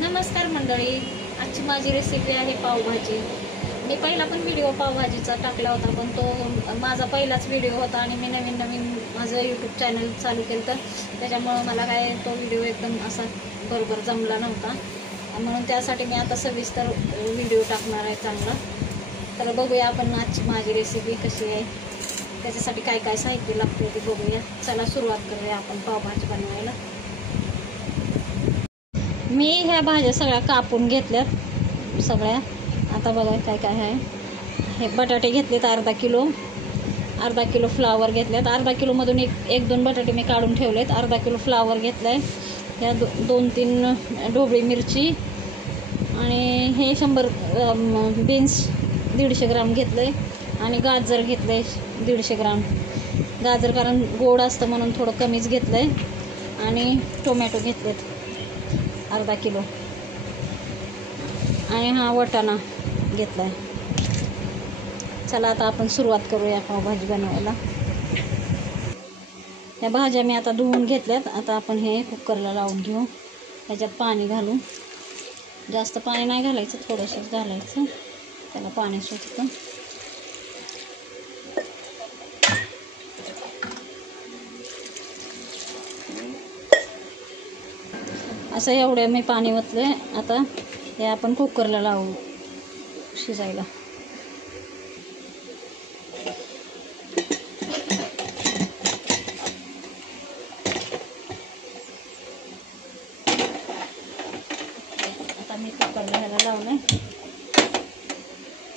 नमस्कार मंडळी, आजची माझी रेसिपी आहे पावभाजी। मी पहिला पण व्हिडिओ पावभाजीचा टाकला होता, पण तो माझा पहिलाच व्हिडिओ होता आणि मी नवीन माझं यूट्यूब चॅनल चालू केलं, तर त्याच्यामुळं मला काय तो व्हिडिओ एकदम असा बरोबर जमला नव्हता, म्हणून त्यासाठी मी आता सविस्तर व्हिडिओ टाकणार आहे चांगला। तर बघूया आपण आजची माझी रेसिपी कशी आहे, त्याच्यासाठी काय काय साहित्य लागते ते बघूया। चला सुरुवात करूया आपण पावभाजी बनवायला। मी ह्या भाज्या सगळ्या कापून घेतल्यात सगळ्या। आता बघा काय काय आहे। हे बटाटे घेतलेत अर्धा किलो फ्लावर घेतल्यात। अर्धा किलोमधून एक दोन बटाटे मी काढून ठेवलेत। अर्धा किलो फ्लावर घेतलाय। ह्या 2-3 ढोबळी मिरची आणि हे 100 बीन्स 150 ग्राम घेतले आणि गाजर घेतले 150 ग्राम। गाजर कारण गोड असतं म्हणून थोडं कमीच घेतलंय आणि टोमॅटो घेतलेत अर्धा किलो आणि हा वटाणा घेतलाय। चला आता आपण सुरुवात करूया पावभाजी बनवायला। या भाज्या मी आता धुवून घेतल्यात। आता आपण हे कुकरला लावून घेऊ। त्याच्यात पाणी घालू। जास्त पाणी नाही घालायचं, थोडंसंच घालायचं, त्याला पाणी सुटतं। असं एवढं मी पाणी ओतलंय। आता हे आपण कुकरला लावू शिजायला। आता मी कुकरला ह्याला लावलंय।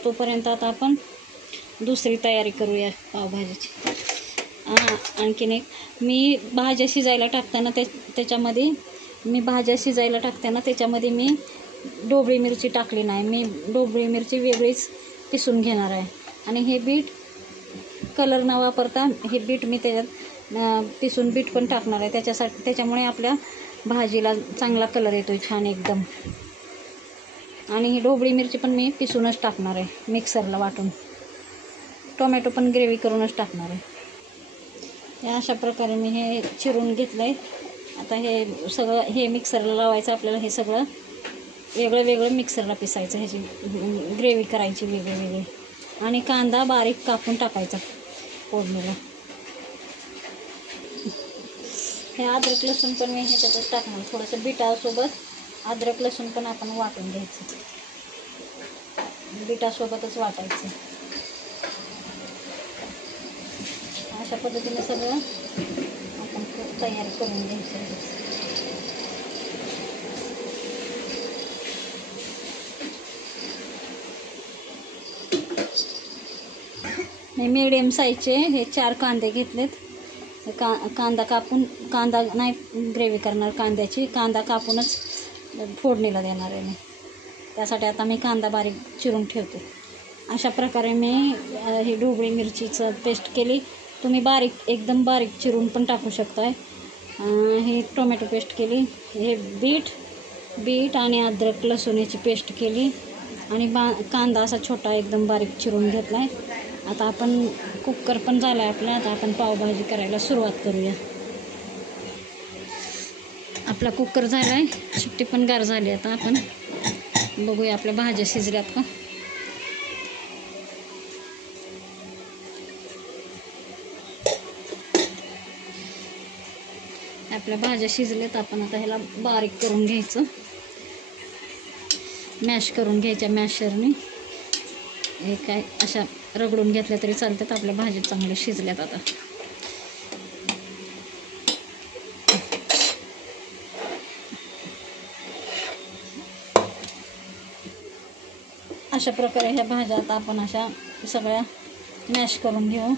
तोपर्यंत आता आपण दुसरी तयारी करूया पावभाजीची। आणखीन एक, मी भाज्या शिजायला टाकताना त्याच्यामध्ये मी ढोबळी मिरची टाकली नाही। मी ढोबळी मिरची वेगळीच पिसून घेणार आहे आणि हे बीट कलर न वापरता हे बीट मी त्याच्यात पिसून बीट पण टाकणार आहे त्याच्यामुळे आपल्या भाजीला चांगला कलर येतोय छान एकदम। आणि ही ढोबळी मिरची पण मी पिसूनच टाकणार आहे मिक्सरला वाटून। टोमॅटो पण ग्रेव्ही करूनच टाकणार आहे। या अशा प्रकारे मी हे चिरून घेतलंय। आता हे सगळं हे मिक्सरला लावायचं आपल्याला। हे सगळं वेगळं मिक्सरला पिसायचं, ह्याची ग्रेव्ही करायची वेगळी। आणि कांदा बारीक कापून टाकायचा फोडणीला। हे अद्रक लसूण पण मी ह्याच्यातच टाकणार। थोडंसं बिटासोबत अद्रक लसूण पण आपण वाटून घ्यायचं, बिटासोबतच वाटायचं। अशा पद्धतीने सगळं आपण तयार करून घ्यायचं। मी मीडियम साईजचे हे 4 कांदे घेतलेत। कांदा कापून, कांदा नाही ग्रेव्ही करणार कांद्याची, कांदा कापूनच फोडणीला देणार आहे मी। त्यासाठी आता मी कांदा बारीक चिरून ठेवते। अशा प्रकारे मी ही ढोबळी मिरचीचं पेस्ट केली। तुम्ही एकदम बारीक चिरून पण टाकू शकताय। हे टोमॅटो पेस्ट केली। हे बीट आणि अद्रक लसूण याची पेस्ट केली आणि कांदा असा छोटा एकदम बारीक चिरून घेतला आहे। आता आपण कुकर पण झाला आहे आपला। आता आपण पावभाजी करायला सुरुवात करूया। आपला कुकर झाला आहे, शिट्टी पण गार झाली। आता आपण बघूया आपल्या भाज्या शिजल्यात का। आपल्या भाज्या शिजल्यात। आपण आता ह्याला बारीक करून घ्यायचं, मॅश करून घ्यायच्या मॅशरने। हे काय अशा रगडून घेतल्या तरी चालतात। आपल्या भाज्या चांगल्या शिजल्यात आता। अशा प्रकारे ह्या भाज्या आता आपण अशा सगळ्या मॅश करून घेऊ,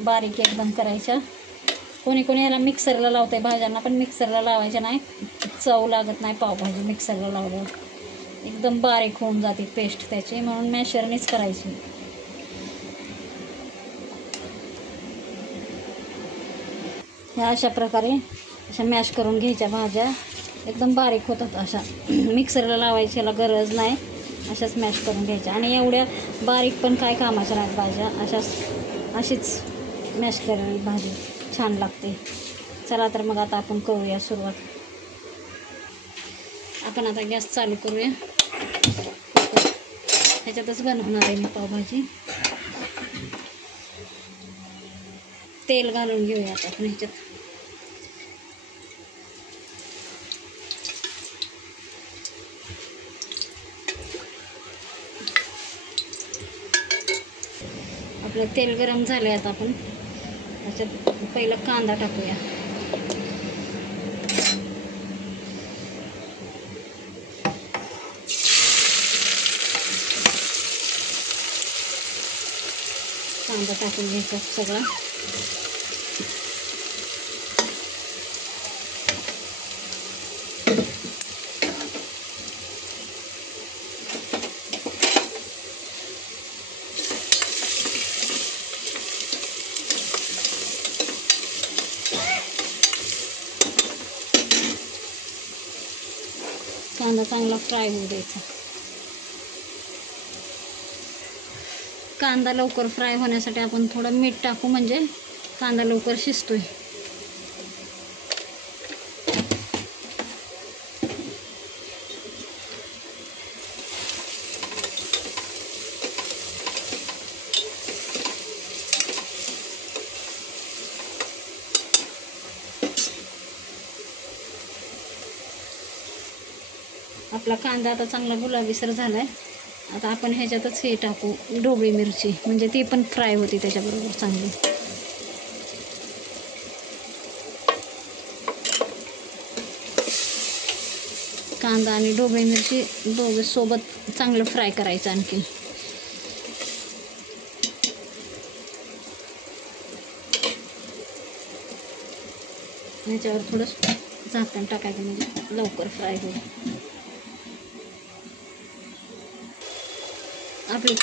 बारीक एकदम करायच्या। कोणी ह्याला मिक्सरला लावतंय भाज्यांना, पण मिक्सरला लावायच्या नाही, चव लागत नाही पावभाजी मिक्सरला लावल्यावर। एकदम बारीक होऊन जाते पेस्ट त्याची, म्हणून मॅशरनेच करायची। ह्या अशा प्रकारे अशा मॅश करून घ्यायच्या भाज्या, एकदम बारीक होतात अशा। मिक्सरला लावायची याला गरज नाही, अशाच मॅश करून घ्यायच्या। आणि एवढ्या बारीक पण काय कामाच्या नाहीत भाज्या, अशीच मॅश केलेली भाजी छान लागते। चला तर मग आता आपण करूया सुरुवात. आपण आता गॅस चालू करूया. ह्याच्यातच बनवणार आहे मी पावभाजी. तेल घालून घेऊया आता आपण ह्याच्यात. आपलं तेल गरम झालं आहे. आता आपण ह्याच्यात पहिला कांदा टाकूया. कांदा टाकून घ्यायचा सगळा. कांदा चांगला फ्राय होऊ द्यायचा. कांदा लवकर फ्राय होण्यासाठी आपण थोडं मीठ टाकू, म्हणजे कांदा लवकर शिजतोय. आपला कांदा आता चांगला गुलाबीसर झाला आहे. आता आपण ह्याच्यातच हे टाकू ढोबळी मिरची, म्हणजे ती पण फ्राय होती त्याच्याबरोबर चांगली. कांदा आणि ढोबळी मिरची दोघे सोबत चांगलं फ्राय करायचं. आणखी ह्याच्यावर थोडं झाकण टाकायचं, म्हणजे लवकर फ्राय होईल. आपली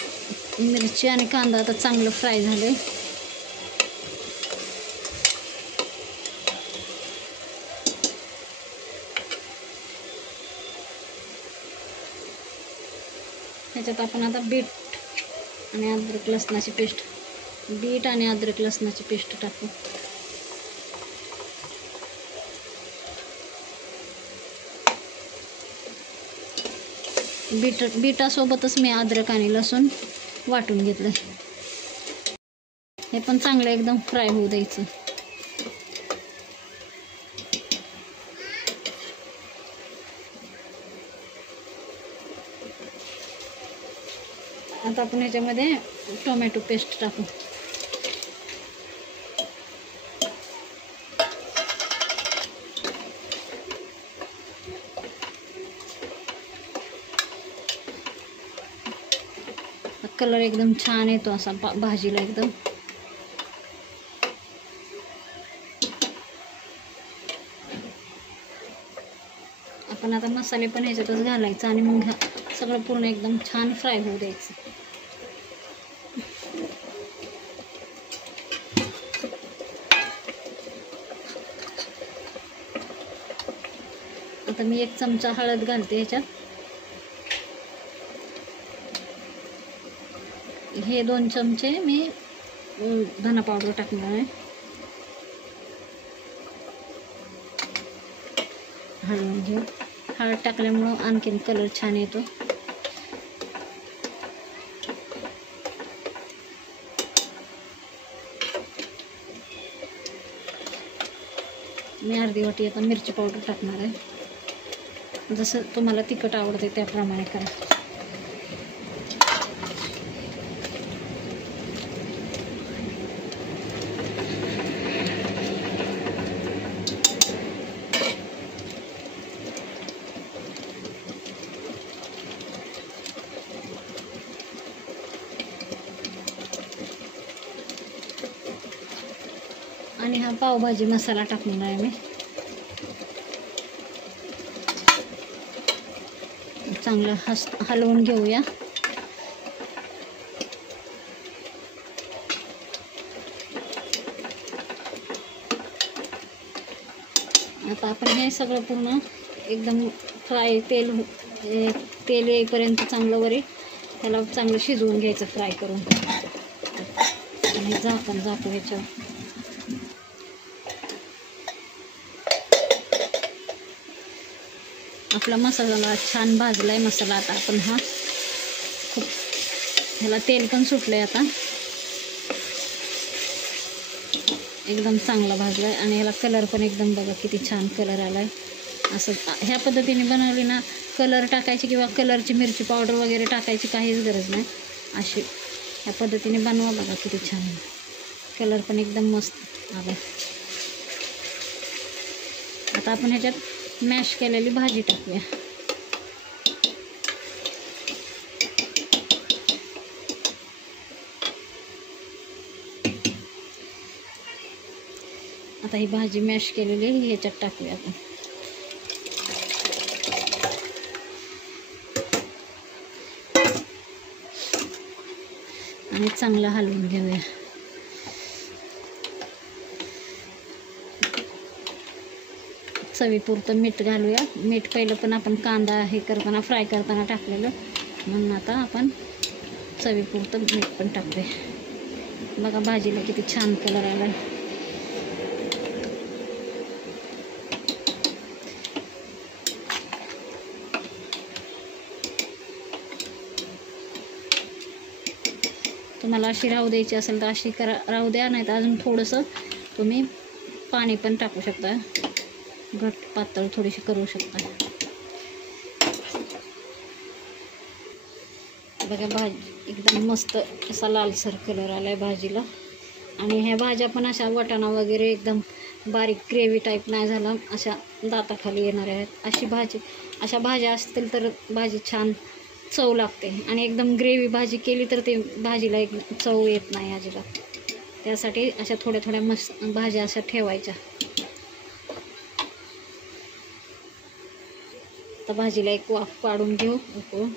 मिरची आणि कांदा आता चांगलं फ्राय झाले. ह्याच्यात आपण आता बीट आणि अद्रक लसणाची पेस्ट टाकू. बीटासोबतच मी अद्रक आणि लसूण वाटून घेतलं. हे पण चांगलं एकदम फ्राय होऊ द्यायचं. आता आपण ह्याच्यामध्ये टोमॅटो पेस्ट टाकू. कलर एकदम छान येतो असा भाजीला एकदम. आपण आता मसाले पण ह्याच्यातच घालायचं आणि मग सगळं पूर्ण एकदम छान फ्राय होऊ द्यायचं. आता मी 1 चमचा हळद घालते ह्याच्यात. हे 2 चमचे मी धना पावडर टाकणार आहे. हळद घेऊ. हळद टाकल्यामुळं आणखीन कलर छान येतो. मी अर्धी वाटी आता मिरची पावडर टाकणार आहे. जसं तुम्हाला तिखट आवडते त्याप्रमाणे करा. आणि हा पावभाजी मसाला टाकणार आहे मी. चांगलं हलवून घेऊया. आता आपण हे सगळं पूर्ण एकदम फ्राय तेल येईपर्यंत चांगलं वरी त्याला चांगलं शिजवून घ्यायचं फ्राय करून. आणि झाकण झाकू ह्याच्यावर. आपला मसाला छान भाजला आहे. मसाला आता आपण खूप ह्याला तेल पण सुटलं आहे आता, एकदम चांगला भाजला आहे. आणि ह्याला कलर पण एकदम बघा किती छान कलर आला आहे. असं ह्या पद्धतीने बनवली ना, कलर टाकायची किंवा कलरची मिरची पावडर वगैरे टाकायची काहीच गरज नाही. अशी ह्या पद्धतीने बनवा, बघा किती छान कलर पण एकदम मस्त आला. आता आपण ह्याच्यात मॅश केलेली भाजी टाकूया. आता ही भाजी मॅश केलेली ह्याच्यात टाकूया आपण. आणि चांगलं हलवून घेऊया. चवीपुरतं मीठ घालूया. मीठ पहिलं पण आपण कांदा हे करताना फ्राय करताना टाकलेलं, म्हणून आता आपण चवीपुरतं मीठ पण टाकूया. बघा भाजीला किती छान कलर आला. तुम्हाला अशी राहू द्यायची असेल तर अशी राहू द्या, नाही तर अजून थोडंसं तुम्ही पाणी पण टाकू शकता, घट पातळ थोडीशी करू शकता. बघा भाजी एकदम मस्त असा लालसर कलर आला आहे भाजीला. आणि ह्या भाज्या पण अशा वाटाणा वगैरे एकदम बारीक ग्रेव्ही टाईप नाही झाला, अशा दाताखाली येणाऱ्या आहेत. अशा भाज्या असतील तर भाजी छान चव लागते. आणि एकदम ग्रेव्ही भाजी केली तर ते भाजीला एक चव येत नाही अजिबात. त्यासाठी अशा थोड्या थोड्या मस्त भाज्या अशा ठेवायच्या. आता भाजीला एक वाफ काढून घेऊ उकळून.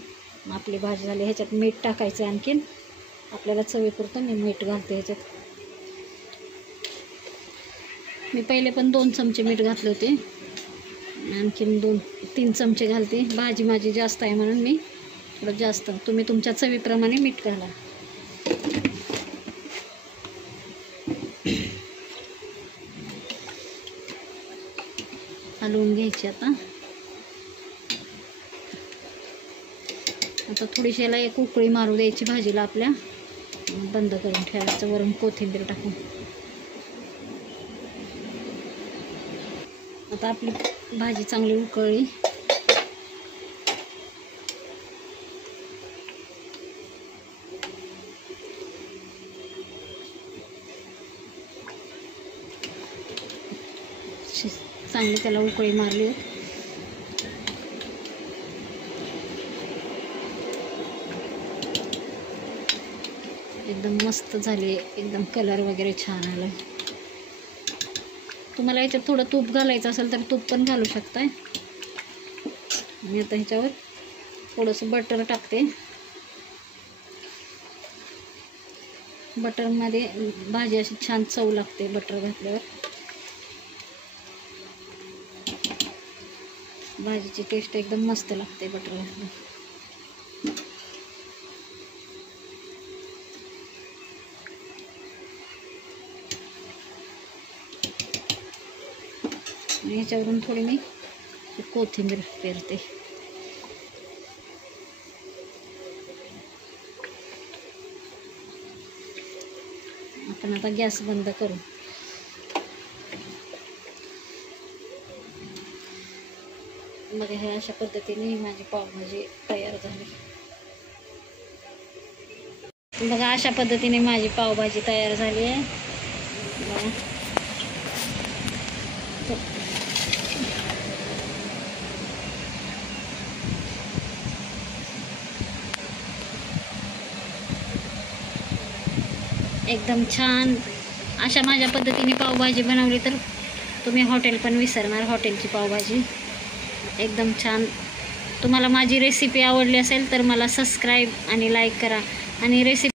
आपली भाजी झाली. ह्याच्यात मीठ टाकायचं, आणखीन आपल्याला चवीपुरतं मी मीठ घालते ह्याच्यात. मी पहिले पण 2 चमचे मीठ घातले होते, आणखीन 2-3 चमचे घालते. भाजी माझी जास्त आहे म्हणून मी थोडं जास्त, तुम्ही तुमच्या चवीप्रमाणे मीठ घाला. हलवून घ्यायची. आता थोडीशी याला एक उकळी मारू द्यायची भाजीला आपल्या. बंद करून ठेवायचं, वरून कोथिंबीर टाकून. आता आपली भाजी चांगली उकळली. चांगली त्याला उकळी मारली. एकदम मस्त झाली, एकदम कलर वगैरे छान आला. तुम्हाला याच्यात थोडं तूप घालायचं असेल तर तूप पण घालू शकताय. मी आता ह्याच्यावर थोडंसं बटर टाकते. बटरमध्ये भाजी अशी छान चव लागते बटर घातल्यावर. भाजीची टेस्ट एकदम मस्त लागते बटर घातल्यावर. ह्याच्यावरून थोडी मी कोथिंबीर पेरते. आपण आता गॅस बंद करू. बघा हे अशा पद्धतीने माझी पावभाजी तयार झाली. बघा अशा पद्धतीने माझी पावभाजी तयार झाली आहे. एकदम छान अशा माझ्या पद्धतीने पावभाजी बनवली तर तुम्ही हॉटेल पण विसरणार. हॉटेलची पावभाजी एकदम छान. तुम्हाला माझी रेसिपी आवडली असेल तर मला सबस्क्राईब आणि लाईक करा. आणि रेसिपी